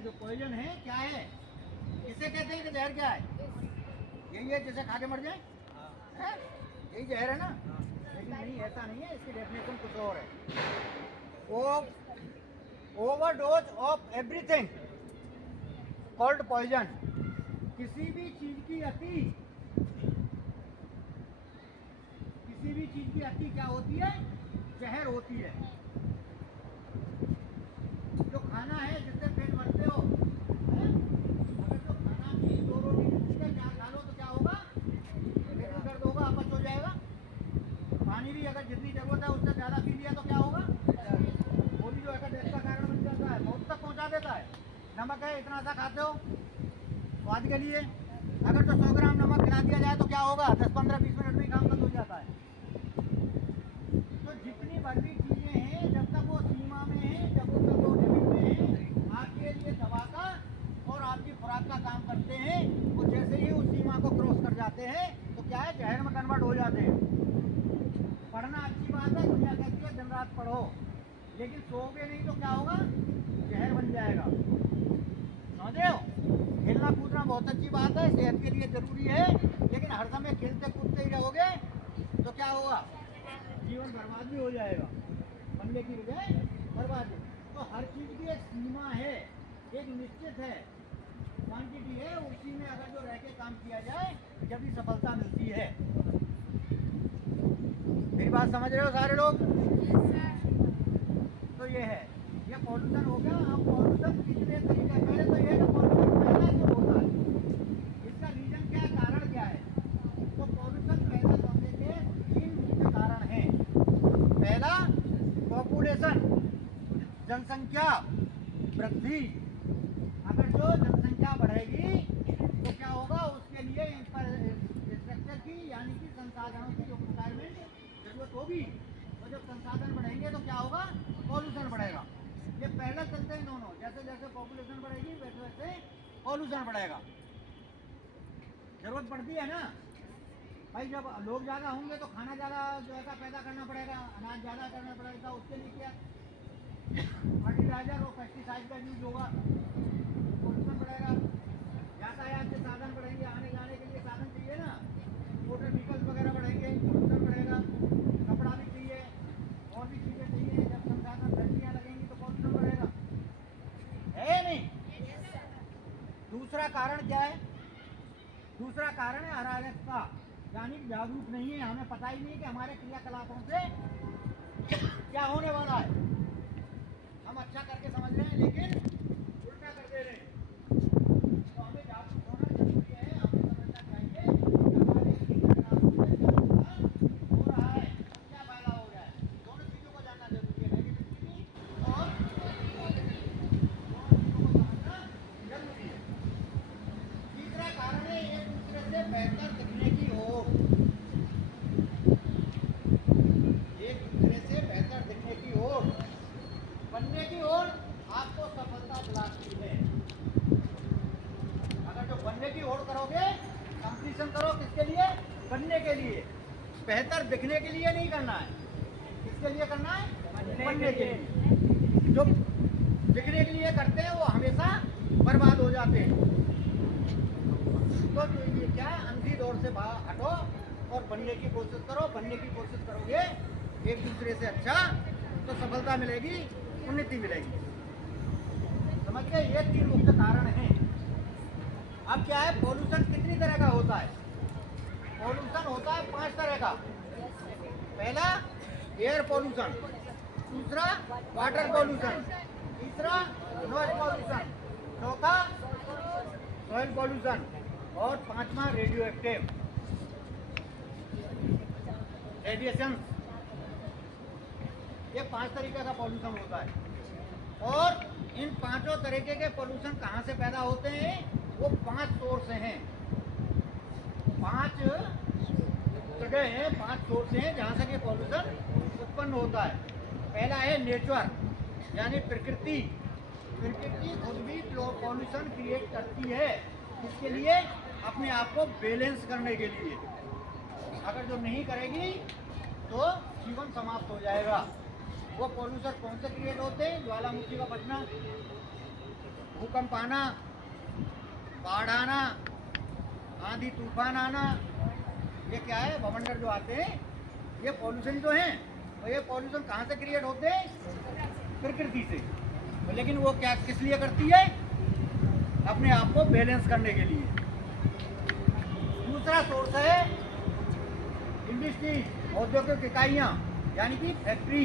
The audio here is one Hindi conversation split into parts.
जो पॉइजन है क्या है, इसे कहते हैं कि जहर क्या है, यही है जिसे खा के मर जाए, है? यही जहर है ना। लेकिन नहीं, ऐसा नहीं है, इसकी डेफिनेशन कुछ और है। Overdose of everything called poison. किसी भी चीज की अति, किसी भी चीज की अति क्या होती है, जहर होती है। जो खाना है जिससे पेट भरते हो, है? अगर जो खाना भी 2 रोटी चार खा लो तो क्या होगा, पेट में दर्द होगा, अपच हो जाएगा। पानी भी अगर जितनी जरूरत है उससे ज्यादा पी लिया तो क्या होगा, वो भी जो है डेथ का कारण बन जाता है, मौत तक पहुंचा देता है। नमक है, इतना सा खाते हो स्वाद के लिए, अगर तो 100 ग्राम नमक खिला दिया जाए तो क्या होगा, 10-15-20 मिनट में ही काम खत्म हो जाता है। तो जितनी बड़ी चीजें हैं जब तक वो सीमा में है, जब तक वो लिमिट में है, आपके लिए दवा का और आपकी खुराक का काम करते हैं। वो जैसे ही उस सीमा को क्रॉस कर जाते हैं तो क्या है, जहर में कन्वर्ट हो जाते हैं। पढ़ना अच्छी बात है, दुनिया कहती है दिन रात पढ़ो, लेकिन सोओगे नहीं तो क्या होगा, जहर बन जाएगा। समझ रहे हो? खेलना कूदना बहुत अच्छी बात है, सेहत के लिए जरूरी है, लेकिन हर समय खेलते कूदते ही रहोगे तो क्या होगा, जीवन बर्बाद भी हो जाएगा, बनने की बजाय बर्बाद। तो हर चीज की एक सीमा है, एक निश्चित है क्वांटिटी है, उसी में अगर जो रह के काम किया जाए जब ही सफलता मिलती है। मेरी बात समझ रहे हो सारे लोग? तो ये है, ये पॉल्यूशन हो गया। अब पॉल्यूशन कितने तरीके, पहले तो ये पॉल्यूशन पैदा क्यों होता है, इसका रीजन क्या है, कारण क्या है। तो पॉल्यूशन पैदा करने के 3 मुख्य कारण हैं। पहला, पॉपुलेशन, जनसंख्या वृद्धि। अगर जो जनसंख्या बढ़ेगी तो क्या होगा, उसके लिए इंफ्रास्ट्रक्चर की यानी कि संसाधनों की जो रिक्वायरमेंट जरूरत होगी, तो जब संसाधन बढ़ेंगे तो क्या होगा, पॉल्यूशन बढ़ेगा। ये पहले चलते हैं दोनों, जैसे जैसे पॉपुलेशन बढ़ेगी वैसे वैसे पॉल्यूशन बढ़ेगा। जरूरत पड़ती है ना भाई, जब लोग ज़्यादा होंगे तो खाना ज़्यादा जो है पैदा करना पड़ेगा, अनाज ज़्यादा करना पड़ेगा, उसके लिए क्या फर्टिलाइजर और पेस्टिसाइड का यूज होगा, पॉल्यूशन बढ़ेगा। यातायात के साधन बढ़ेंगे, आने जाने के लिए साधन चाहिए ना, मोटर व्हीकल्स वगैरह बढ़ेंगे, पॉल्यूशन बढ़ेगा। कपड़ा भी चाहिए, और भी चीज़ें चाहिए, जब संसाधन फैक्ट्रियाँ लगेंगी तो पॉल्यूशन बढ़ेगा, है या नहीं? दूसरा कारण क्या है, दूसरा कारण है अराजकता, यानी जागरूक नहीं है, हमें पता ही नहीं कि हमारे क्रियाकलापों से क्या होने वाला है। हम अच्छा करके समझ रहे हैं लेकिन उल्टा कर दे रहे हैं। तो हमें जागरूक होना जरूरी है, हमें समझना चाहिए कि हमारे क्रियाकलापों से क्या नुकसान हो रहा है, क्या फायदा हो रहा है। दोनों चीज़ों को जानना जरूरी है, नेगेटिविटी और पॉजिटिविटी, दोनों चीज़ों को समझना जरूरी है। तीसरा कारण है एक दूसरे से बेहतर दिखने की ओर, एक दूसरे से बेहतर दिखने की ओर, बनने की ओर आपको सफलता दिलाती है। अगर जो बनने की ओर करोगे, कंपटीशन करो किसके लिए, बनने के लिए, बेहतर दिखने के लिए नहीं करना है। किसके लिए करना है, बनने के लिए। जो दिखने के लिए करते हैं वो हमेशा बर्बाद हो जाते हैं। तो ये क्या है, अंधी दौड़ से बाहर हटो और बनने की कोशिश करो। बनने की कोशिश करोगे एक दूसरे से अच्छा, तो सफलता मिलेगी, उन्नति मिलेगी। समझ गए? ये 3 मुख्य कारण हैं। अब क्या है, पॉल्यूशन कितनी तरह का होता है, पॉल्यूशन होता है 5 तरह का। पहला एयर पॉल्यूशन, दूसरा वाटर पॉल्यूशन, तीसरा नॉइज पॉल्यूशन, चौथा सॉइल पॉल्यूशन और 5वां रेडियो एक्टिव रेडिएशन। ये 5 तरीके का पॉल्यूशन होता है। और इन 5 तरीके के पॉल्यूशन कहाँ से पैदा होते हैं, वो 5 सोर्स हैं, 5 जगह हैं, 5 सोर्स हैं जहाँ से ये पॉल्यूशन उत्पन्न होता है। पहला है नेचर, यानी प्रकृति। प्रकृति खुद भी पॉल्यूशन क्रिएट करती है, इसके लिए अपने आप को बैलेंस करने के लिए। अगर जो नहीं करेगी तो जीवन समाप्त हो जाएगा। वो पॉल्यूशन कौन से क्रिएट होते हैं, ज्वालामुखी का फटना, भूकंप आना, बाढ़ आना, आंधी तूफान आना, ये क्या है? भवंडर जो आते हैं ये पॉल्यूशन जो है, और ये पॉल्यूशन कहाँ से क्रिएट होते हैं? प्रकृति से। तो लेकिन वो क्या किस लिए करती है? अपने आप को बैलेंस करने के लिए। दूसरा सोर्स है इंडस्ट्री, औद्योगिक इकाइयाँ यानी कि फैक्ट्री।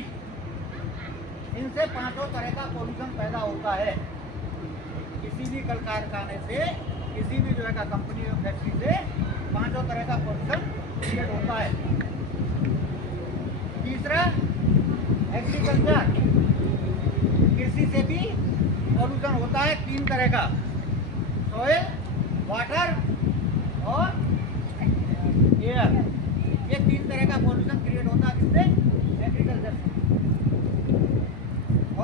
इनसे 5 तरह का पॉल्यूशन पैदा होता है। किसी भी कल कारखाने से, किसी भी जो है का कंपनी और फैक्ट्री से 5 तरह का पॉल्यूशन क्रिएट होता है। तीसरा एग्रीकल्चर, कृषि से भी पॉल्यूशन होता है 3 तरह का, सॉइल, वाटर और एयर। ये 3 तरह का पॉल्यूशन क्रिएट होता है किससे? एग्रीकल्चर से।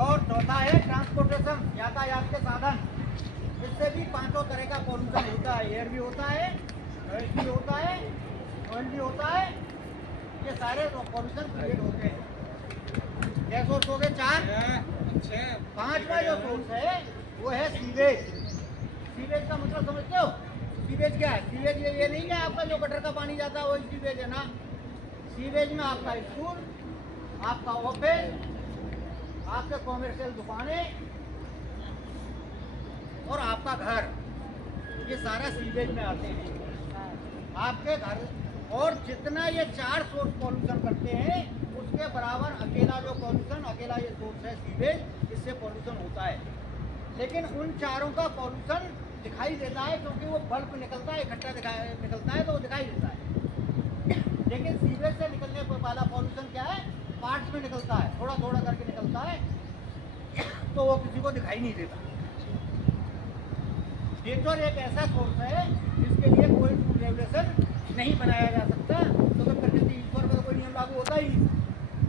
और चौथा है ट्रांसपोर्टेशन, यातायात के साधन। इससे भी 5 तरह का पॉल्यूशन होता है। एयर भी होता है, नॉइज भी होता है, ऑयल भी होता है। ये सारे पॉल्यूशन क्रिएट होते हैं। क्या सोर्स हो गए? 4। 5वां जो सोर्स है वो है सीवेज। सीवेज का मतलब समझते हो? सीवेज क्या है? सीवेज ये नहीं है आपका जो गटर का पानी जाता है वही सीवेज है ना। सीवेज में आपका स्कूल, आपका ऑफिस, आपके कॉमर्शियल दुकानें और आपका घर, ये सारा सीवेज में आते हैं। आपके घर और जितना ये 4 सोर्स पॉल्यूशन करते हैं उसके बराबर अकेला जो पॉल्यूशन, अकेला ये सोर्स है सीवेज, इससे पॉल्यूशन होता है। लेकिन उन चारों का पॉल्यूशन दिखाई देता है क्योंकि वो बल्ब निकलता है, इकट्ठा निकलता है तो वो दिखाई देता है। लेकिन सीवेज से निकलने वाला पॉल्यूशन क्या है? पार्ट्स में निकलता है, थोड़ा थोड़ा करके निकलता है, तो वो किसी को दिखाई नहीं देता। नेचर एक ऐसा सोर्स है जिसके लिए कोई रूल रेगुलेशन नहीं बनाया जा सकता, क्योंकि प्रकृति ईश्वर पर कोई नियम लागू होता ही नहीं,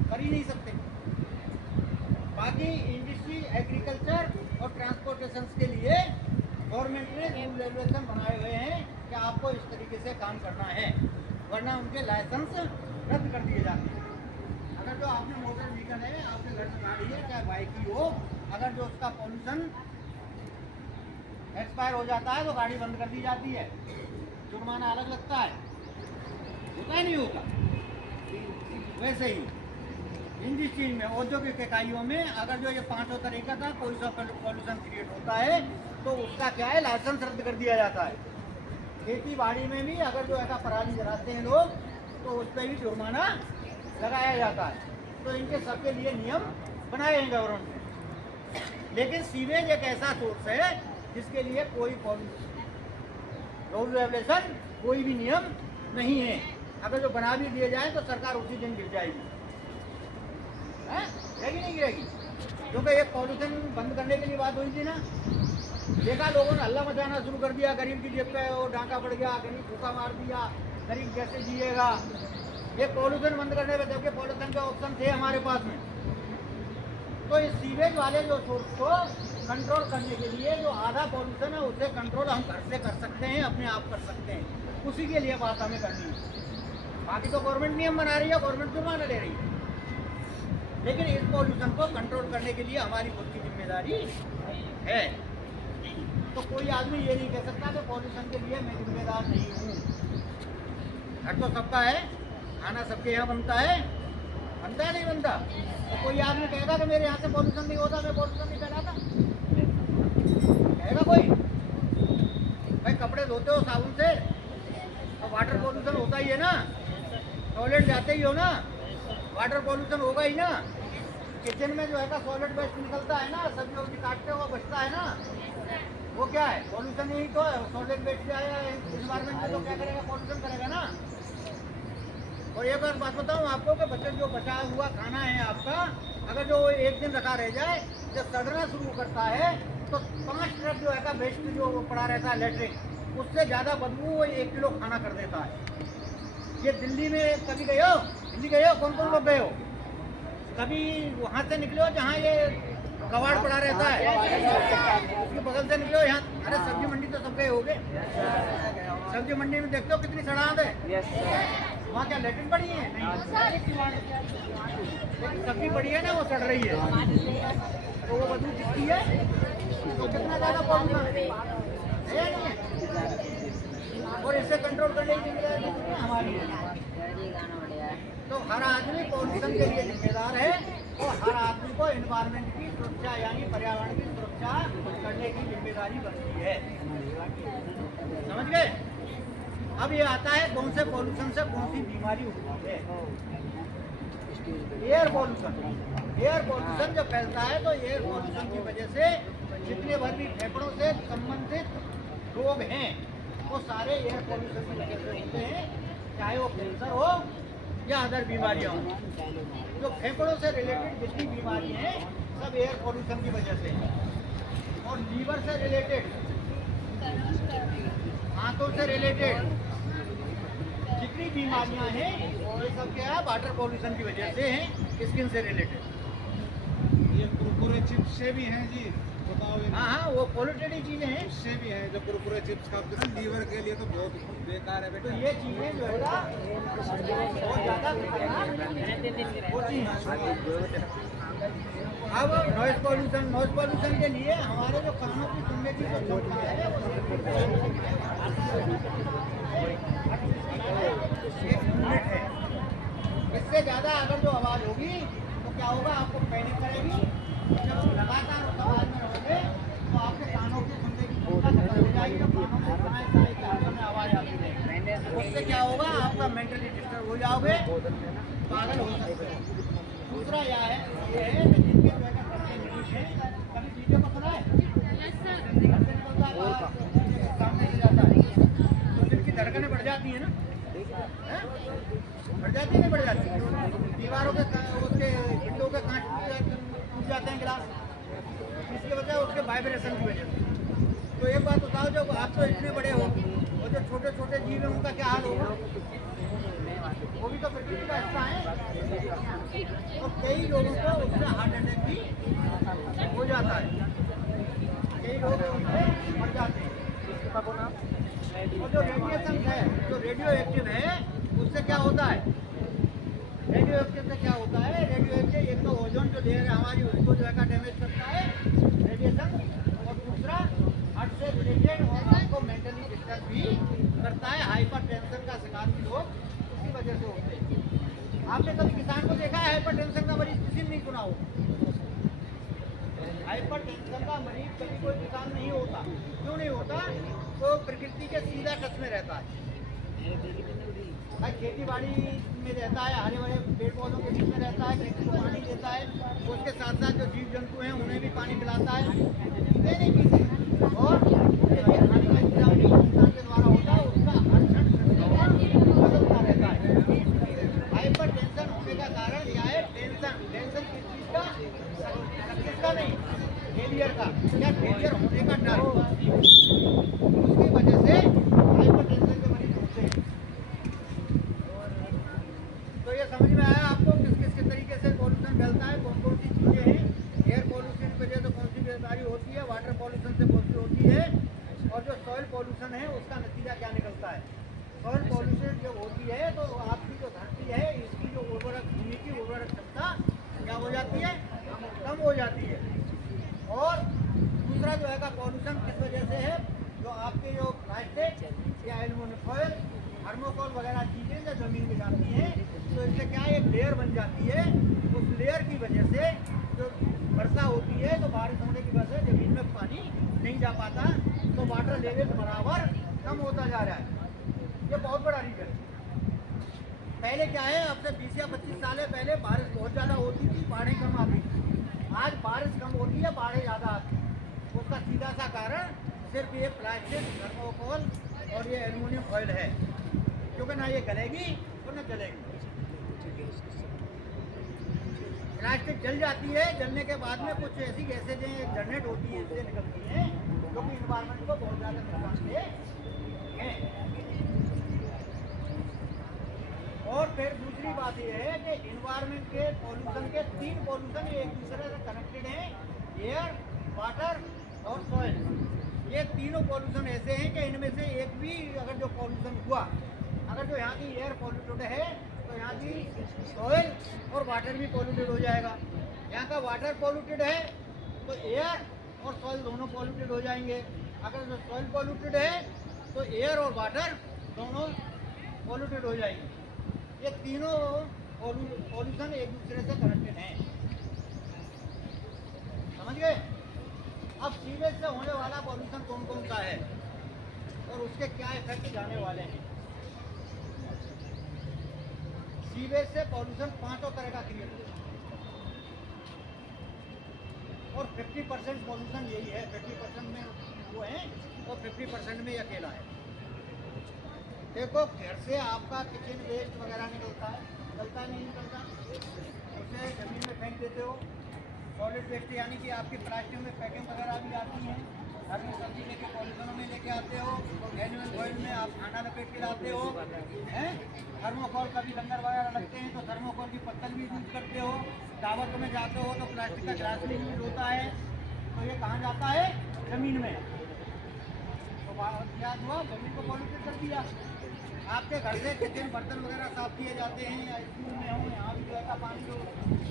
कर ही नहीं सकते। बाकी इंडस्ट्री, एग्रीकल्चर और ट्रांसपोर्टेशन के लिए गवर्नमेंट ने रूल रेगुलेशन बनाए हुए हैं कि आपको इस तरीके से काम करना है, वरना उनके लाइसेंस रद्द कर दिए जाते हैं। अगर जो आपने मोटर व्हीकल है, आपके घर में गाड़ी है, चाहे बाइक ही हो, अगर जो उसका पॉल्यूशन एक्सपायर हो जाता है तो गाड़ी बंद कर दी जाती है, जुर्माना अलग लगता है। होता ही नहीं होता। वैसे ही इंडस्ट्री में, औद्योगिक इकाइयों में अगर जो ये 5 तरीका का कोई सा पॉल्यूशन क्रिएट होता है तो उसका क्या है? लाइसेंस रद्द कर दिया जाता है। खेती बाड़ी में भी अगर जो ऐसा पराली जलाते हैं लोग तो उस पर भी जुर्माना लगाया जाता है। तो इनके सबके लिए नियम बनाए हैं गवर्नमेंट ने। लेकिन सीवेज एक ऐसा सोर्स है जिसके लिए कोई रूल रेगुलेशन, कोई भी नियम नहीं है। अगर जो बना भी दिए जाए तो सरकार उसी दिन गिर जाएगी, गिरेगी नहीं गिरेगी? क्योंकि एक पॉल्यूशन बंद करने के लिए बात हुई थी ना, देखा लोगों ने हल्ला मचाना शुरू कर दिया, गरीब की जेब पे वो डांका पड़ गया, गरीब भूखा मार दिया, गरीब कैसे जिएगा? ये पॉल्यूशन बंद करने में, जबकि पॉल्यूशन के ऑप्शन थे हमारे पास में। तो इस सीवेज वाले जो सोर्स को कंट्रोल करने के लिए जो आधा पॉल्यूशन है उसे कंट्रोल हम घर से कर सकते हैं, अपने आप कर सकते हैं। उसी के लिए बात हमें करनी है। बाकी तो गवर्नमेंट नियम बना रही है, गवर्नमेंट जुर्माना ले रही है, लेकिन इस पॉल्यूशन को कंट्रोल करने के लिए हमारी खुद की जिम्मेदारी है। तो कोई आदमी ये नहीं कह सकता कि पॉल्यूशन के लिए मैं जिम्मेदार नहीं हूँ। घर तो सबका है, खाना सबके यहाँ बनता है नहीं बनता? तो कोई आदमी कहेगा कि मेरे यहाँ से पॉल्यूशन नहीं होता, मैं पॉल्यूशन नहीं फैलाता? कहेगा कोई? भाई कपड़े धोते हो साबुन से तो वाटर पॉल्यूशन होता ही है ना, टॉयलेट जाते ही हो ना, वाटर पॉल्यूशन होगा ही ना। किचन में जो है का सॉलिड वेस्ट निकलता है ना, सब्जी वब्जी काटते हुआ बचता है ना, वो क्या है? पॉल्यूशन ही तो है। सॉलिड वेस्ट आया एनवायरमेंट में तो क्या करेगा? पॉल्यूशन करेगा ना। और एक बार बात बताऊँ आपको कि बच्चे जो बचा हुआ खाना है आपका, अगर जो एक दिन रखा रह जाए, जब सड़ना शुरू करता है तो 5 ट्रक जो है वेस्ट जो पड़ा रहता है लेटरिन, उससे ज़्यादा बदबू वो 1 किलो खाना कर देता है। ये दिल्ली में कभी गए हो? दिल्ली गए हो? कौन कौन लोग गए हो? कभी वहाँ से निकले हो जहाँ ये कबाड़ पड़ा रहता है, उसके बगल से निकले हो यहाँ? अरे सब्जी मंडी तो सब गए हो गए। सब्जी मंडी में देखते हो कितनी सड़ाहट है। वहाँ क्या लेटरिन पड़ी है? नहीं, सब्जी पड़ी है ना, वो सड़ रही है, तो वो बदबू किसकी है? तो कितना ज़्यादा है या नहीं है? और इसे कंट्रोल करने की जिम्मेदारी हमारी है। तो हर आदमी पॉल्यूशन के लिए जिम्मेदार है और हर आदमी को एनवायरनमेंट की सुरक्षा यानी पर्यावरण की सुरक्षा करने की जिम्मेदारी बनती है। समझ गए? अब ये आता है कौन से पॉल्यूशन से कौन सी बीमारी होती है। Air pollution. एयर पॉल्यूशन जब फैलता है तो एयर पॉल्यूशन की वजह से जितने भर भी फेफड़ों से संबंधित रोग हैं वो सारे एयर पॉल्यूशन की वजह से होते हैं, चाहे वो कैंसर हो या अदर बीमारियां हों। जो फेफड़ों से रिलेटेड जितनी बीमारी हैं सब एयर पॉल्यूशन की वजह से हैं। और लीवर से रिलेटेड, आंतों से रिलेटेड जितनी बीमारियां हैं ये सब क्या है वाटर पॉल्यूशन की वजह से हैं, स्किन से रिलेटेड। ये कुरकुरे चिप्स से भी हैं जी, बताओ। हाँ, वो पॉल्यूटेड ही चीजें हैं। उससे भी है जो कुरकुरे चिप्स खाते हैं लीवर के लिए तो बहुत बेकार है तो बेटा। ये चीजें जो है ना बहुत ज्यादा खतरनाक वो चीज है। अब नॉइज पॉल्यूशन के लिए हमारे जो कानों की सुनने की जो क्षमता है एक यूनिट है। इससे ज्यादा अगर जो आवाज होगी तो क्या होगा, आपको पैनिक करेगी। जब आप लगातार उस आवाज में रहोगे तो आपके कानों की सुनने की क्षमता खत्म हो जाएगी, कानों में साए के अंदर में आवाज आती रहेगी। उससे क्या होगा, आपका मेंटली डिस्टर्ब हो जाओगे, पागल हो सकते हो। दूसरा ये है कि जिनके जो है कभी वीडियो को सुना है, सामने से जाता है तो दिल की धड़कनें बढ़ जाती है ना, बढ़ जाती है नहीं बढ़ जाती। दीवारों के उसके विंडो के कांच टूट जाते हैं गिलास, इसकी वजह उसके वाइब्रेशन की वजह से। तो एक बात बताओ, जब आप तो इतने बड़े हो और जो छोटे छोटे जीव हैं उनका क्या हाल होगा? वो भी तो प्रकृति का हिस्सा है। और कई लोगों को उससे हार्ट अटैक भी हो जाता है, कई लोग उससे मर जाते हैं। और जो रेडिएशन है, जो रेडियो एक्टिव है, उससे क्या होता है? रेडियो एक्टिव से क्या होता है? रेडियो एक्टिव एक तो ओजोन जो लेयर है हमारी उसको जो है डैमेज करता है रेडिएशन, और दूसरा हार्ट से रिलेटेड और आपको मेंटली डिस्टर्ब भी करता है। हाइपर टेंशन का शिकार भी लोग उसी वजह से होते हैं। आपने कभी किसान को देखा है हाइपर टेंशन का मरीज? किसी ने नहीं सुना हो। हाइपर टेंशन का मरीज कभी कोई किसान नहीं होता। क्यों नहीं होता? तो प्रकृति के सीधा टच में रहता है, खेती बाड़ी में रहता है, हरे भरे पेड़ पौधों के बीच में रहता है, खेती को पानी देता है, उसके साथ साथ जो जीव जंतु हैं उन्हें भी पानी पिलाता है, पीते नहीं पीते। और खाने का इंतजाम भी किसान के द्वारा होता है, उसका हर क्षण बदलता रहता है। हाइपर टेंशन होने का कारण क्या है? टेंशन किस चीज का? सक्सेस का नहीं, फेलियर का, या फेलियर होने का डर, उसकी वजह से हाइपर टेंशन के मरीज होते हैं। तो ये समझ में आया आपको किस किस के तरीके से पॉल्यूशन फैलता है, कौन कौन सी चीज़ें हैं। एयर पॉल्यूशन की वजह से कौन सी बीमारी होती है, वाटर पॉल्यूशन से कौन सी होती है, और जो सॉइल पॉल्यूशन है उसका नतीजा क्या निकलता है। सॉइल पॉल्यूशन जब होती है तो आपकी जो धरती है इसकी जो उर्वरक, भूमि की उर्वरक क्षमता क्या हो जाती है? कम हो जाती है। और दूसरा जो है का पॉल्यूशन किस वजह से है? जो आपके जो प्लास्टिक या एल्यूमिनियम फॉयल, थर्मोकोल वगैरह चीज़ें जब जमीन में जाती हैं तो इससे क्या है, एक लेयर बन जाती है। उस लेयर की वजह से जो वर्षा होती है तो बारिश होने की वजह से जमीन में पानी नहीं जा पाता, तो वाटर लेवल बराबर कम होता जा रहा है। ये बहुत बड़ा रीजन है। पहले क्या है, अब से 20 या 25 साल पहले बारिश बहुत ज़्यादा होती थी, बाढ़ें कम आती थी। आज बारिश कम होती है, बाढ़ें ज़्यादा आती है। उसका सीधा सा कारण सिर्फ ये प्लास्टिक, थर्मोकोल और ये एल्यूमिनियम फॉयल है, क्योंकि ना ये गलेगी और ना जलेगी। प्लास्टिक जल जाती है, जलने के बाद में कुछ ऐसी गैसें जनरेट होती हैं, इससे निकलती हैं, जो कि इन्वायरमेंट को बहुत ज़्यादा नुकसानदेह हैं। और फिर दूसरी बात यह है कि इन्वायरमेंट के पॉल्यूशन के 3 पॉल्यूशन एक दूसरे से कनेक्टेड हैं, एयर, वाटर और सॉइल। ये तीनों पॉल्यूशन ऐसे हैं कि इनमें से एक भी अगर जो पॉल्यूशन हुआ, अगर जो यहाँ की एयर पॉल्यूटेड है तो यहाँ की सॉइल और वाटर भी पॉल्यूटेड हो जाएगा। यहाँ का वाटर पॉल्यूटेड है तो एयर और सॉइल दोनों पॉल्यूटेड हो जाएंगे। अगर सॉइल पॉल्यूटेड है तो एयर और वाटर दोनों पॉल्यूटेड हो जाएंगे। ये तीनों पॉल्यूशन एक दूसरे से कनेक्टेड हैं, समझ गए। अब सीवेज से होने वाला पॉल्यूशन कौन कौन सा है और उसके क्या इफेक्ट जाने वाले हैं। सीवेज से पॉल्यूशन 5 तरह का क्रिएट होता है और 50% पॉल्यूशन यही है, 50% में वो है और 50% में ये अकेला है। देखो घर से आपका किचन वेस्ट वगैरह निकलता है, निकलता नहीं निकलता, उसे जमीन में फेंक देते हो। सॉलिड वेस्ट यानी कि आपकी प्लास्टिक में पैकिंग वगैरह भी आती हैं, घर में सब्जी लेके पॉलीथीनों में लेके आते हो, एनुअल फॉइल में आप खाना लपेट के लाते हो, हैं थर्मोकोल का भी लंगर वगैरह लगते हैं तो थर्मोकोल की पत्तल भी यूज करते हो। दावत में जाते हो तो प्लास्टिक का ग्लास भी यूज होता है, तो ये कहाँ जाता है, जमीन में। तो क्या हुआ, जमीन को पॉल्यूटेड कर दिया। आपके घर से किचन बर्तन वगैरह साफ किए जाते हैं या स्कूल में हो, यहाँ भी जो है पानी जो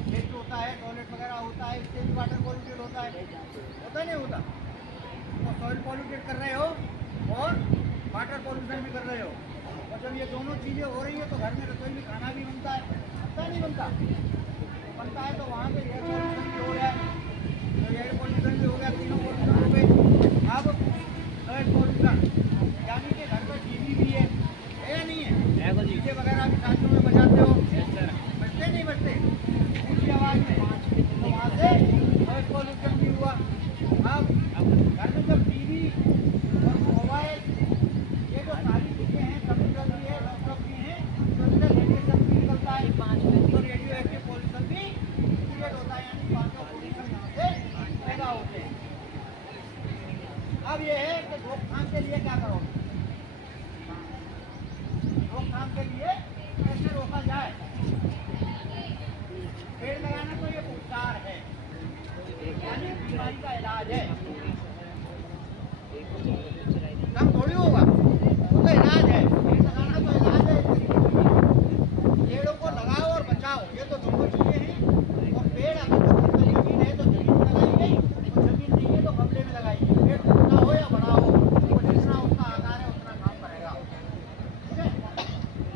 वेस्ट होता है, टॉयलेट वगैरह होता है, इससे भी वाटर पॉल्यूटेड होता है, होता नहीं होता। तो सॉइल पॉल्यूटेड कर रहे हो और वाटर पॉल्यूशन भी कर रहे हो, और जब ये दोनों चीज़ें हो रही है तो घर में रसोई में खाना भी बनता है, बनता नहीं बनता, बनता है। तो वहाँ पे एयर पॉल्यूशन भी हो गया, तो एयर पॉल्यूशन भी हो गया, तीनों पॉल्यूशन हो गए। अब नॉइज पॉल्यूशन यानी कि घर पर टीवी भी है या नहीं है, डीजे वगैरह भी शादियों में बजाते हो, बजते नहीं बजते ऊँची आवाज़ में, तो वहाँ से नॉइज पॉल्यूशन भी हुआ। अब घर में जब टीवी और मोबाइल ये जो सारी चीज़ें हैं, कंप्यूटर भी है, लैपटॉप भी हैं, तो इससे रेडिएशन भी निकलता है, तो रेडियो एक्टिव पॉल्यूशन भी क्रिएट होता है, यानी पाँचों पॉल्यूशन यहाँ से पैदा होते हैं। अब ये है कि रोकथाम के लिए क्या करो, रोकथाम के लिए कैसे रोका जाए। पेड़ लगाना तो ये उपचार है, यानी बीमारी का इलाज है, कम थोड़ी होगा, वो तो इलाज है। पेड़ लगाना तो इलाज है। पेड़ों को लगाओ और बचाओ, ये तो दोनों चीजें हैं। और पेड़ अगर तो घर में जमीन है तो जमीन में लगाइए, और जमीन नहीं है तो गमले में लगाइए। पेड़ छोटा हो या बड़ा हो, वो जितना उसका आकार है उतना काम करेगा, ठीक है।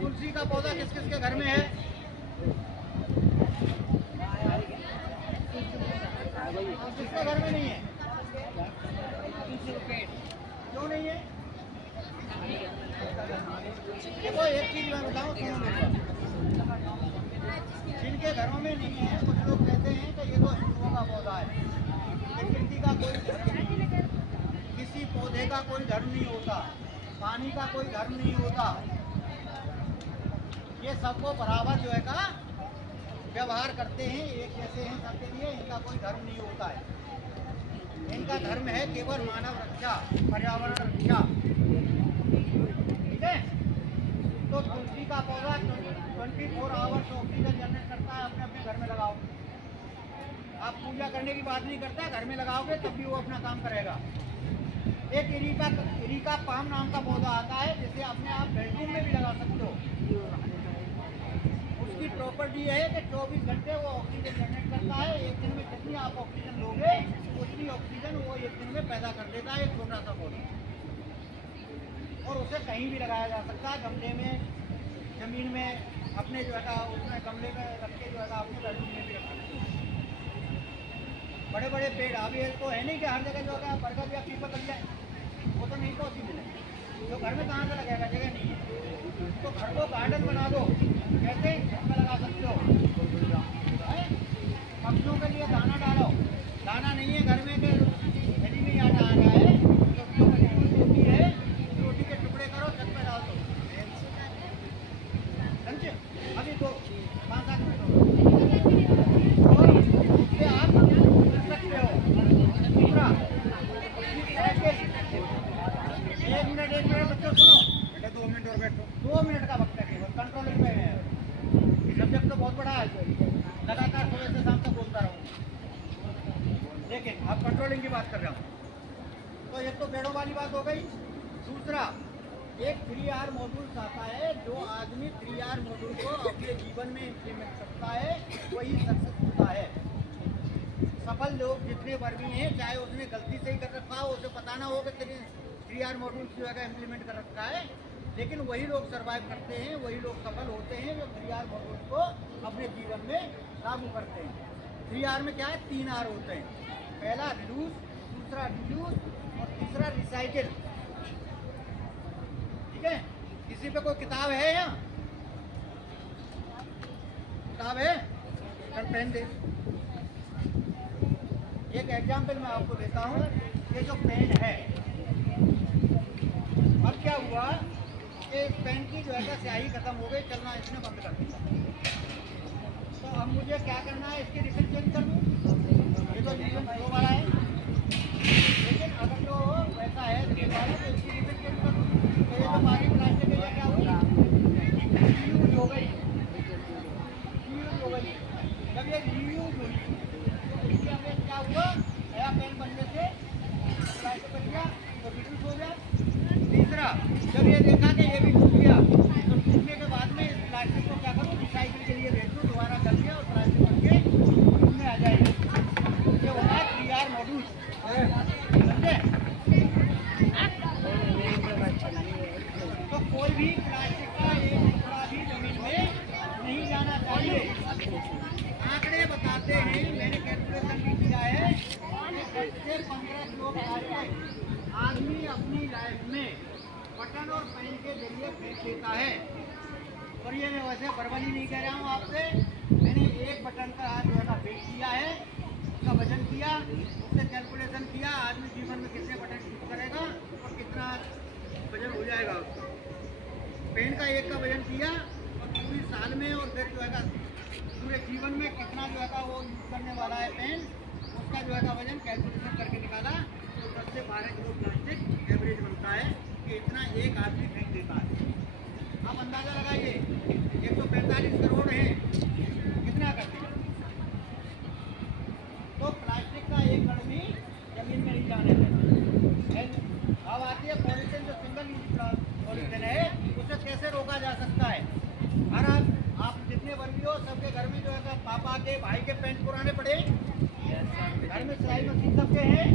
तुलसी का पौधा किस किस के घर में है, किसके घर में नहीं है, क्यों नहीं है। देखो एक चीज मैं बताऊं, जिनके घरों में नहीं है, कुछ लोग कहते हैं कि ये तो हिंदुओं का पौधा है, प्रकृति का कोई धर्म नहीं, किसी पौधे का कोई धर्म नहीं होता, पानी का कोई धर्म नहीं होता, ये सबको बराबर जो है का व्यवहार करते हैं, एक जैसे हैं सबके लिए, इनका कोई धर्म नहीं होता है। इनका धर्म है केवल मानव रक्षा, पर्यावरण रक्षा, ठीक है। तो तुलसी का पौधा 24 आवर्स ऑक्सीजन जनरेट करता है, अपने अपने घर में लगाओ। आप पूजा करने की बात नहीं करता, घर में लगाओगे तब भी वो अपना काम करेगा। एक इरिका पाम नाम का पौधा आता है, जिसे अपने आप बेडरूम में भी लगा सकते हो। उसकी प्रॉपर्टी है कि 24 घंटे वो ऑक्सीजन जनरेट करता है। एक दिन में जितनी आप ऑक्सीजन लोगे उतनी ऑक्सीजन वो एक दिन में पैदा कर देता है, एक छोटा सा पौधा। और उसे कहीं भी लगाया जा सकता है, गमले में, जमीन में, अपने जो है उसमें गमले में रख के जो है अपने बेडरूम में भी रख सकते हैं। बड़े बड़े पेड़ अभी तो है नहीं कि हर जगह जो है बरगद या पीपल लग जाए, वो तो नहीं पॉसिबल है। तो घर में कहाँ से लगेगा, जगह नहीं है, तो घर को गार्डन बना दो, कैसे घर में लगा सकते हो। पक्षियों के लिए दाना डालो, दाना नहीं है घर में, थैली में आटा आ रहा है, तो रोटी है, रोटी के टुकड़े करो, छत पे डाल दो, समझे। अभी तो 5-7 मिनट और उससे आप कर सकते हो। दूसरा, एक मिनट बच्चों सुनो, बेटा 2 मिनट और बैठो, 2 मिनट का वक्त है केवल, कंट्रोलिंग पे है। सब्जेक्ट तो बहुत बड़ा है, लगातार सुबह से शाम तक बोलता रहूँ, लेकिन अब कंट्रोलिंग की बात कर रहा हूँ। तो एक तो पेड़ों वाली बात हो गई। दूसरा, एक 3R मॉड्यूल आता है, जो आदमी 3R मॉड्यूल को अपने जीवन में इम्प्लीमेंट करता है वही सक्सेस होता है। सफल लोग जितने वर्गी हैं, चाहे उसने गलती से ही कर रखा हो, उसे पता ना हो कि 3R मॉड्यूल जो है इम्प्लीमेंट कर रखा है, लेकिन वही लोग सर्वाइव करते हैं, वही लोग सफल होते हैं जो 3R मॉड्यूल को अपने जीवन में लागू करते हैं। 3R में क्या है, 3R होते हैं। पहला रिड्यूस, दूसरा रिड्यूस और तीसरा रिसाइकिल। ठीक है, किसी पे कोई किताब है यहाँ? किताब है? कल पेन दे। एक एग्जाम्पल मैं आपको देता हूँ। ये जो पेन है, अब क्या हुआ कि पेन की जो है स्याही खत्म हो गई, चलना इसने बंद कर दिया। तो अब मुझे क्या करना है, इसकी रिफिल चेंज कर दूँ। ये तो जीवन दो वाला है, लेकिन अगर जो वैसा है तो इसकी रिफिल चेंज कर दूँ। तो ये जो बाकी प्लास्टिक है, क्या हुई, रीयूज हो गई। रीयूज हो गई। जब ये रीयूज हुई तो इसके अंदर क्या हुआ, नया पेन बनने से प्लास्टिक बन गया तो रिड्यूस हो गया। तीसरा, जब ये देखा कि ये भी टूट गया, तो टूटने के बाद में इस प्लास्टिक को क्या करूँ, रिसाइकिल के लिए भेज दूँ, दोबारा कर दिया और प्लास्टिक बन के उसमें आ जाएगी। ये होता है 3R मॉड्यूल, समझे? तो कोई भी प्लास्टिक का एक टुकड़ा भी जमीन में नहीं जाना चाहिए। आंकड़े बताते हैं, मैंने कैलकुलेशन भी किया है कि 10 से 15 किलो प्लास्टिक आदमी अपनी लाइफ में बटन और पेन के जरिए फेंक देता है। और ये मैं वैसे बर्बादी नहीं कह रहा हूँ आपसे, मैंने एक बटन का जो है ना फेंक किया है, उसका वजन किया, उससे कैलकुलेशन किया, आदमी जीवन में कितने बटन यूज करेगा और कितना वजन हो जाएगा उसका। पेन का एक का वजन किया और पूरी साल में और फिर जो है पूरे जीवन में कितना जो है वो यूज करने वाला है पेन, उसका जो है वजन कैलकुलेशन करके निकाला तो 10 से 12 किलो प्लास्टिक एवरेज बनता है कि इतना एक आदमी फेंक देता है। आप अंदाजा लगाइए, 145 करोड़ है, कितना करते हैं? तो प्लास्टिक का एक कण भी जमीन में नहीं जाने देता। अब आती है पॉलीथीन, जो सिंगल यूज पॉलीथीन है, उसे कैसे रोका जा सकता है? हर आप जितने वर्गी हो, सबके घर में जो है पापा के, भाई के पेन पुराने पड़े, घर में सिलाई मशीन सबके हैं,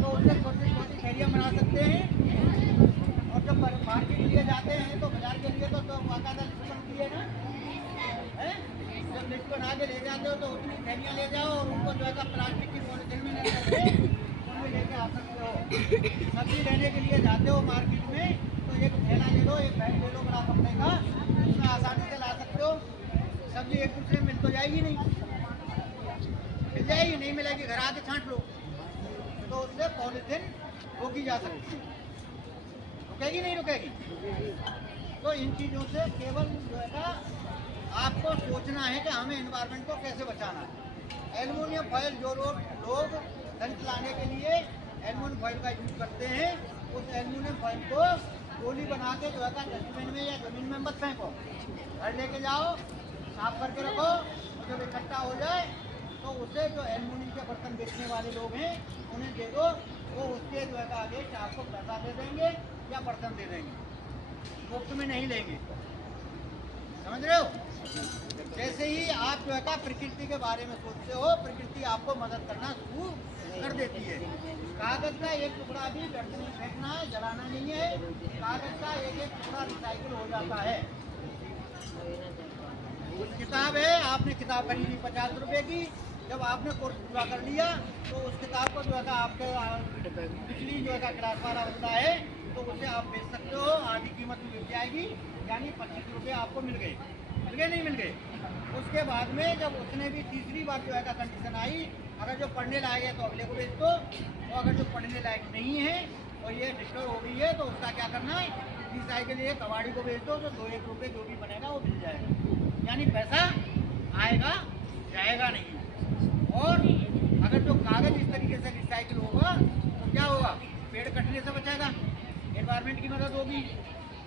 तो उससे छोटी छोटी थैलियाँ बना सकते हैं। और जब मार्केट के लिए जाते हैं तो बाजार के लिए तो बाकायदा लिस्ट बनती है ना, है? जब लिस्ट बना के ले जाते हो तो उतनी थैलियाँ ले जाओ और उनको जो है प्लास्टिक की पॉलीथीन में नहीं करके उनमें लेके आ सकते हो। सब्जी लेने के लिए जाते हो मार्केट में तो एक थैला ले लो, एक बैग ले लो बड़ा कपड़े का, उसमें आसानी से ला सकते हो। सब्जी एक दूसरे में मिल तो जाएगी नहीं, मिल जाएगी नहीं, मिलेगी घर आके छांट लो, तो उससे पॉलीथीन रोकी जा सकती है। रुकेगी नहीं रुकेगी? तो इन चीज़ों से केवल जो है आपको सोचना है कि हमें एनवायरनमेंट को कैसे बचाना है। एल्युमिनियम फॉइल जो लोग धन चलाने के लिए एल्युमिनियम फॉइल का यूज करते हैं, उस एल्युमिनियम फॉइल को गोली बना के जो है डस्टबिन में या जमीन में मत फेंको, घर लेके जाओ, साफ करके रखो, और जब इकट्ठा हो जाए तो उसे जो एल्युमिनियम के बर्तन बेचने वाले लोग हैं उन्हें दे दो, वो उसके जो है आगे आपको पैसा दे देंगे या बर्तन दे देंगे, मुफ्त में नहीं लेंगे। समझ रहे हो? जैसे ही आप जो है प्रकृति के बारे में सोचते हो, प्रकृति आपको मदद करना शुरू कर देती है। कागज का एक टुकड़ा भी व्यर्थ नहीं फेंकना है, जलाना नहीं है। कागज का एक एक टुकड़ा रिसाइकिल हो जाता है। किताब है, आपने किताब खरीदी 50 रुपए की, जब आपने कोर्स पूरा कर लिया तो उस किताब को जो है आपके पिछली जो है क्लास वाला होता है तो उसे आप बेच सकते हो, आधी कीमत में मिल जाएगी, यानी 25 रुपये आपको मिल गए नहीं मिल गए। उसके बाद में जब उसने भी तीसरी बार जो है कंडीशन आई, अगर जो पढ़ने लायक है तो अगले को बेच दो, और अगर जो पढ़ने लायक नहीं है और ये डिस्टर्ब हो गई है तो उसका क्या करना है, रिसाइकिल ये कबाड़ी को बेच दो, तो 2-1 रुपये जो भी बनेगा वो मिल जाएगा, यानी पैसा आएगा जाएगा नहीं। और अगर जो कागज इस तरीके से रिसाइकिल होगा तो क्या होगा, पेड़ कटने से बचेगा, एनवायरनमेंट की मदद होगी।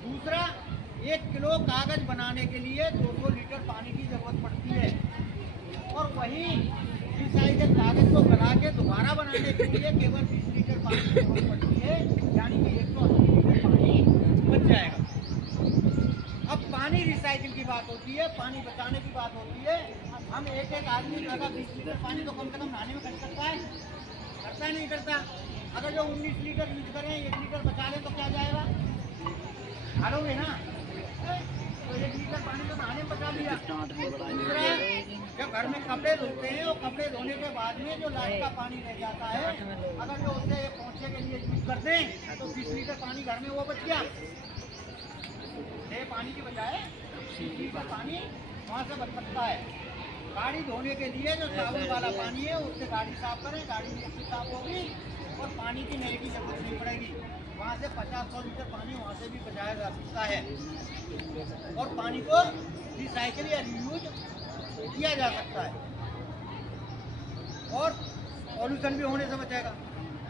दूसरा, 1 किलो कागज बनाने के लिए 200 लीटर पानी की जरूरत पड़ती है, और वही रिसाइकिल कागज को गला के दोबारा बनाने के लिए केवल 20 लीटर पानी की जरूरत पड़ती है, यानी कि 180 लीटर पानी बच जाएगा। अब पानी रिसाइकिल की बात होती है, पानी बचाने की बात होती है, हम एक आदमी जो है 20 लीटर पानी तो कम से कम नहाने में खर्च करता है, करता है नहीं करता? अगर जो 19 लीटर यूज करें, 1 लीटर बचा लें तो क्या जाएगा? हारोगे ना। तो 1 लीटर पानी तो नहाने में बचा लिया। दूसरा, जब घर में कपड़े धोते हैं और कपड़े धोने के बाद में जो लास्ट का पानी रह जाता है, अगर जो उसे पहुँचे के लिए यूज कर दें तो 20 लीटर पानी घर में वो बच गया। पानी की बजाय 20 लीटर पानी वहाँ से बच सकता है। गाड़ी धोने के लिए जो साबुन वाला पानी है उससे गाड़ी साफ करें, गाड़ी भी साफ होगी और पानी की नई की जरूरत नहीं पड़ेगी। वहाँ से 50-100 लीटर पानी वहाँ से भी बचाया जा सकता है और पानी को रिसाइकिल या रीयूज किया जा सकता है और पॉल्यूशन भी होने से बचेगा।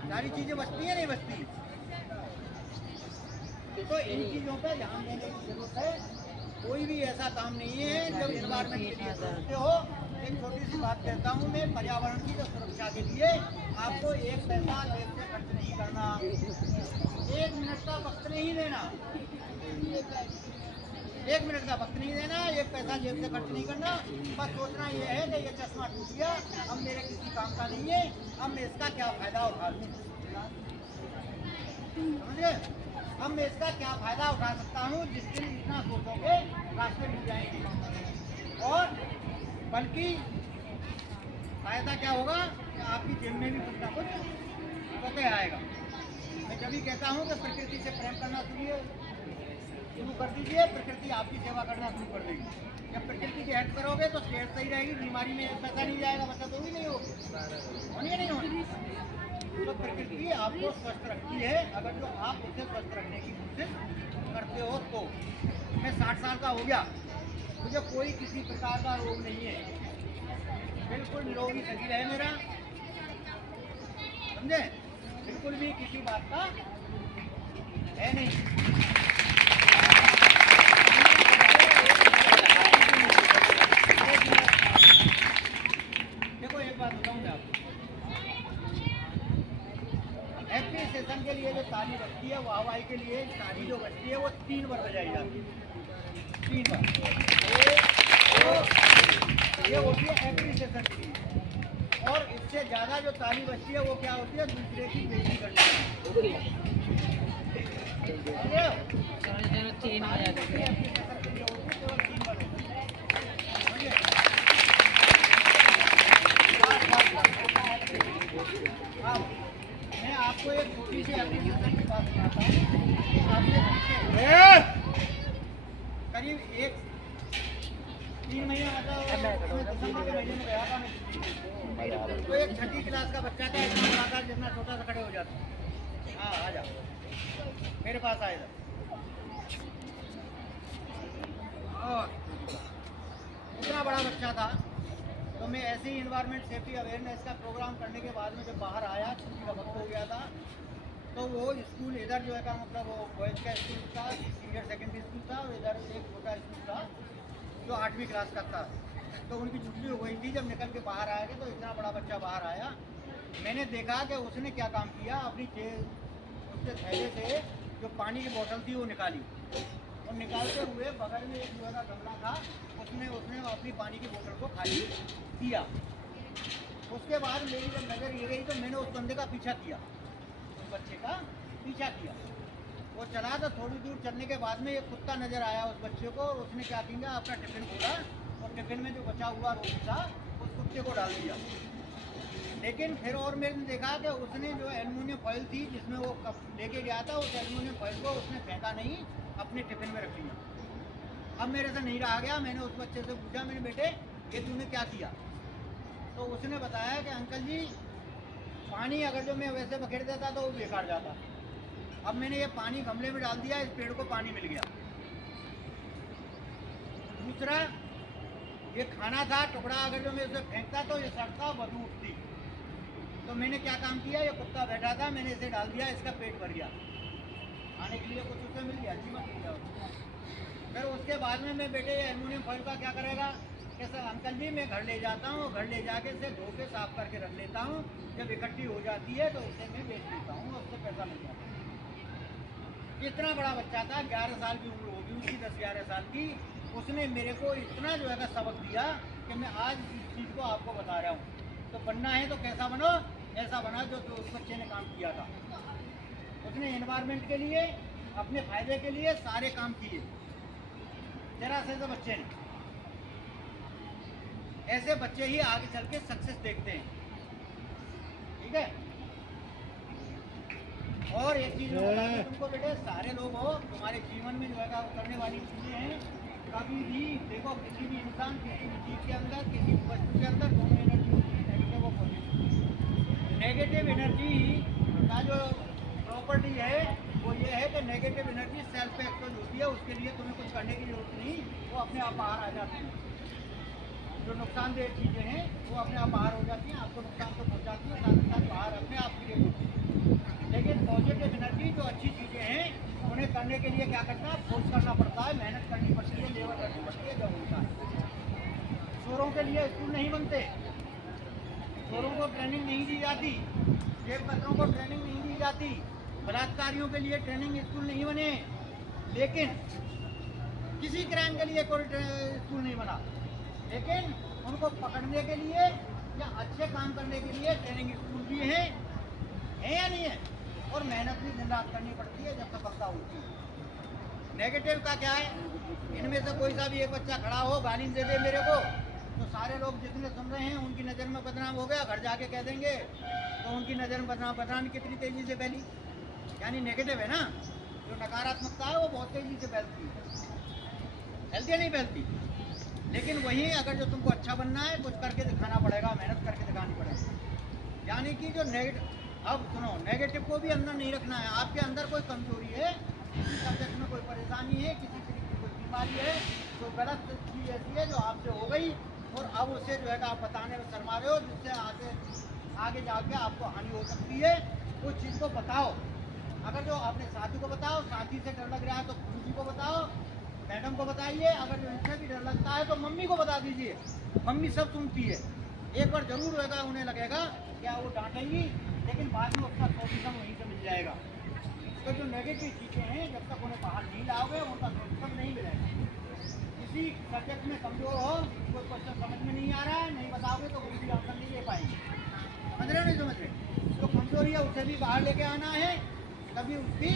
सारी चीज़ें बचती हैं, नहीं बचती? तो इन चीज़ों पर ध्यान देने की जरूरत है। कोई भी ऐसा काम नहीं है जब एनवायरमेंट के लिए सोचते हो। एक छोटी सी बात कहता हूँ मैं, पर्यावरण की जो सुरक्षा के लिए आपको एक पैसा जेब से खर्च नहीं करना, 1 मिनट का वक्त नहीं देना, 1 मिनट का वक्त नहीं देना, 1 पैसा जेब से खर्च नहीं करना। बस सोचना ये है कि ये चश्मा टूट गया, अब मेरे किसी काम का नहीं है, अब मैं इसका क्या फायदा उठा लूँ। समझे? अब मैं इसका क्या फायदा उठा सकता हूँ। जिस दिन इतना सोचोगे रास्ते मिल जाएंगे और बल्कि फायदा क्या होगा कि आपकी जेब में भी कुछ ना कुछ होते आएगा। मैं जब भी कहता हूँ कि प्रकृति से प्रेम करना शुरू कर दीजिए, प्रकृति आपकी सेवा करना शुरू कर देगी। जब प्रकृति की हेल्प करोगे तो सेहत सही रहेगी, बीमारी में पैसा नहीं जाएगा, बचत होगी नहीं होगी, नहीं होगी। तो प्रकृति आपको स्वस्थ रखती है अगर जो आप उसे स्वस्थ रखने की कोशिश करते हो तो। मैं 60 साल का हो गया, मुझे कोई किसी प्रकार का रोग नहीं है, बिल्कुल निरोगी शरीर है मेरा, समझे? बिल्कुल भी किसी बात का है नहीं। देखो एक बात बताऊँ मैं आपको, एप्रिसिएशन के लिए जो ताली बजती है, वाहवाही के लिए ताली जो बजती है वो 3 बार बजाई जाती है, 3 बार। ये होती है एप्रिसिएशन के लिए। और इससे ज़्यादा जो ताली बजती है वो क्या होती है? दूसरे की बेइज्जती करनी है। मैं आपको एक छोटी सी एप्लीकेशन की बात बताता हूँ कि आपने करीब 3 महीने मतलब दिसंबर के महीने में गया था मैं, तो एक 6ठी क्लास का बच्चा था, इतना बड़ा था जितना छोटा सा खड़े हो जाता। हाँ आ जा, मेरे पास आए था। इतना बड़ा बच्चा था, तो मैं ऐसे ही इन्वायरमेंट सेफ्टी अवेयरनेस का प्रोग्राम करने के बाद में जब बाहर आया, छुट्टी का वक्त हो गया था, तो वो स्कूल इधर जो है का मतलब वो बॉयज़ का स्कूल था, सीनियर सेकेंडरी स्कूल था, और इधर एक छोटा स्कूल था जो 8वीं क्लास का था। तो उनकी छुट्टी हो गई थी, जब निकल के बाहर आए थे तो इतना बड़ा बच्चा बाहर आया। मैंने देखा कि उसने क्या काम किया, अपनी उसके थैले से जो पानी की बोतल थी वो निकाली, और निकालते हुए बगल में एक जो है गमला था, उसने अपनी पानी की बोतल को खाली किया। उसके बाद मेरी जब नज़र ये गई तो मैंने उस बंदे का पीछा किया, उस बच्चे का पीछा किया। वो चला तो थोड़ी दूर चलने के बाद में एक कुत्ता नज़र आया उस बच्चे को, और उसने क्या किया, अपना टिफिन खोला और टिफिन में जो बचा हुआ रोटी था उस कुत्ते को डाल दिया। लेकिन फिर और मैंने देखा कि उसने जो एल्युमिनियम फॉइल थी जिसमें वो कप लेके गया था, उस एल्युमिनियम फॉइल को उसने फेंका नहीं, अपने टिफिन में रख लिया। अब मेरे से नहीं रहा गया, मैंने उस बच्चे से पूछा, मेरे बेटे ये तूने क्या किया? तो उसने बताया कि अंकल जी पानी अगर जो मैं वैसे बखेर देता तो वो बेकार जाता, अब मैंने ये पानी गमले में डाल दिया, इस पेड़ को पानी मिल गया। दूसरा, ये खाना था टुकड़ा, अगर जो मैं उसे फेंकता तो ये सड़ता, बदबू उठती। तो मैंने क्या काम किया, ये कुत्ता बैठा था, मैंने इसे डाल दिया, इसका पेट भर गया, खाने के लिए कुछ उसे मिल गया, जीवन मिल गया। फिर उसके बाद में मैं बेटे एल्युमिनियम फॉइल का क्या करेगा कि सर अंकल जी मैं घर ले जाता हूँ, घर ले जाके इसे धो के साफ करके रख लेता हूँ, जब इकट्ठी हो जाती है तो इसे मैं बेच देता हूँ, उससे पैसा मिल जाता है। इतना बड़ा बच्चा था, 11 साल की उम्र होगी उसकी, 10-11 साल की। उसने मेरे को इतना जो है सबक दिया कि मैं आज इस चीज़ को आपको बता रहा हूँ। तो बनना है तो कैसा बनो, ऐसा बना जो तो उस बच्चे ने काम किया था। उसने एनवायरनमेंट के लिए, अपने फायदे के लिए सारे काम किए। जरा से तो बच्चे ने, ऐसे बच्चे ही आगे चल के सक्सेस देखते हैं। ठीक है। और एक चीज मैं बता दूं तुमको बेटे, सारे लोग हो, तुम्हारे जीवन में जो है करने वाली चीजें हैं। कभी भी देखो, किसी भी इंसान, किसी भी चीज के अंदर, किसी भी वस्तु के अंदर दोनों एनर्जी होती है, नेगेटिव और पॉजिटिव। नेगेटिव एनर्जी का जो प्रॉपर्टी है वो ये है कि नेगेटिव एनर्जी सेल्फ एक्सपोज होती है। उसके लिए तुम्हें कुछ करने की जरूरत नहीं, वो अपने आप बाहर आ जाती है। जो नुकसानदेह चीज़ें हैं वो अपने आप बाहर हो जाती हैं, आपको नुकसान तो पहुँचाती है, साथ ही साथ बाहर अपने आप क्रिएट होती है। लेकिन पॉजिटिव एनर्जी जो अच्छी चीज़ें हैं उन्हें करने के लिए क्या करना है, फोर्स करना पड़ता है, मेहनत करनी पड़ती है, लेबर करनी पड़ती है, जब होता है। चोरों के लिए स्कूल नहीं बनते, चोरों को ट्रेनिंग नहीं दी जाती, जेब कतरों को ट्रेनिंग नहीं दी जाती, बलात्कारियों के लिए ट्रेनिंग स्कूल नहीं बने। लेकिन किसी क्राइम के लिए कोई स्कूल नहीं बना, लेकिन उनको पकड़ने के लिए या अच्छे काम करने के लिए ट्रेनिंग स्कूल भी है या नहीं है। और मेहनत भी दिन रात करनी पड़ती है जब तक सफलता होती है। नेगेटिव का क्या है, इनमें से कोई सा भी एक बच्चा खड़ा हो, गाली दे दे मेरे को, तो सारे लोग जितने सुन रहे हैं उनकी नज़र में बदनाम हो गया, घर जाके कह देंगे, तो उनकी नज़र में बदनामी कितनी तेज़ी से फैली। यानी नेगेटिव है ना, जो नकारात्मकता है वो बहुत तेज़ी से फैलती है, फैलती नहीं फैलती। लेकिन वहीं अगर जो तुमको अच्छा बनना है, कुछ करके दिखाना पड़ेगा, मेहनत करके दिखानी पड़ेगी। यानी कि जो अब सुनो, नेगेटिव को भी अंदर नहीं रखना है। आपके अंदर कोई कमजोरी है, किसी सब्जेक्ट में कोई परेशानी है, किसी तरीके की कोई बीमारी है, कोई गलत चीज़ ऐसी है जो आपसे हो गई और अब उससे जो है आप बताने में शर्मा रहे हो, जिससे आगे जाके आपको हानि हो सकती है। उस चीज़ को बताओ। अगर जो अपने साथी को बताओ, साथी से डर लग रहा है तो गुरु जी को बताओ, मैडम को बताइए। अगर जो इनसे भी डर लगता है तो मम्मी को बता दीजिए, मम्मी सब सुनती है। एक बार जरूर होगा, उन्हें लगेगा क्या वो डांटेंगी, लेकिन बाद में उसका सोल्यूशन वहीं से मिल जाएगा। तो जो नेगेटिव चीज़ें हैं जब तक उन्हें बाहर नहीं लाओगे उनका सोल्यूशन नहीं मिलेगा। किसी सब्जेक्ट में कमजोर हो, कोई क्वेश्चन समझ में नहीं आ रहा है, नहीं बताओगे तो गुरु जी आंसर नहीं दे पाएंगे। समझ रहे हो नहीं समझ रहे? जो कमजोरी है उसे भी बाहर लेके आना है, तभी उसकी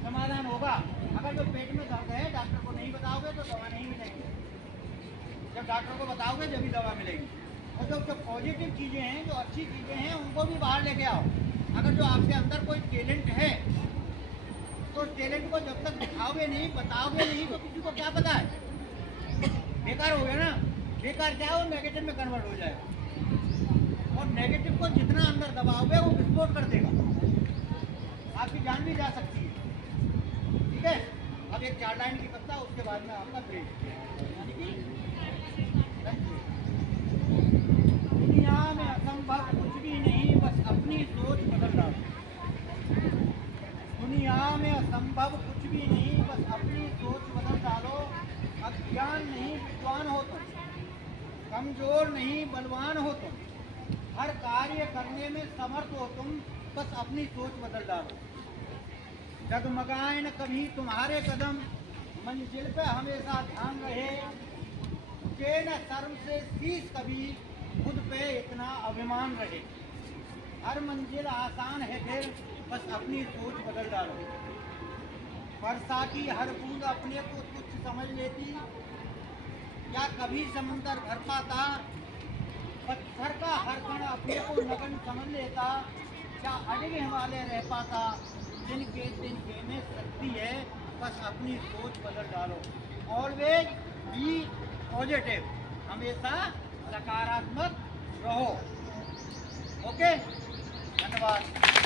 समाधान होगा। अगर जो पेट में दर्द है डॉक्टर को नहीं बताओगे तो दवा नहीं मिलेगी, जब डॉक्टर को बताओगे जब भी दवा मिलेगी। और जो पॉजिटिव चीज़ें हैं, जो अच्छी चीज़ें हैं, उनको भी बाहर लेके आओ। अगर जो आपके अंदर कोई टैलेंट है तो टैलेंट को जब तक दिखाओगे नहीं, बताओगे नहीं, तो किसी को क्या पता है, बेकार हो गया ना। बेकार क्या है, वो नेगेटिव में कन्वर्ट हो जाएगा। और नेगेटिव को जितना अंदर दबाओगे वो विस्फोट कर देगा, आपकी जान भी जा सकती है। ठीक है। अब एक 4 लाइन की कविता, उसके बाद में आपका ब्रेक। यानी कि दुनिया में असंभव कुछ भी नहीं, बस अपनी सोच बदल डालो। दुनिया में असंभव कुछ भी नहीं, बस अपनी सोच बदल डालो। अज्ञान नहीं विद्वान हो तुम, कमजोर नहीं बलवान हो तुम, हर कार्य करने में समर्थ हो तुम, बस अपनी सोच बदल डालो। जगमगाए न कभी तुम्हारे कदम, मंजिल पे हमेशा ध्यान रहे, के न शर्म से शीश कभी, खुद पे इतना अभिमान रहे। हर मंजिल आसान है फिर, बस अपनी सोच बदल डालो। वर्षा की हर बूंद अपने को तुच्छ समझ लेती, क्या कभी समुंदर भर पाता, पत्थर का हर कण अपने को नगन समझ लेता, क्या अड़िग हिमालय रह पाता। दिन में शक्ति है, बस अपनी सोच बदल डालो। ऑलवेज बी पॉजिटिव, हमेशा सकारात्मक रहो। ओके, धन्यवाद।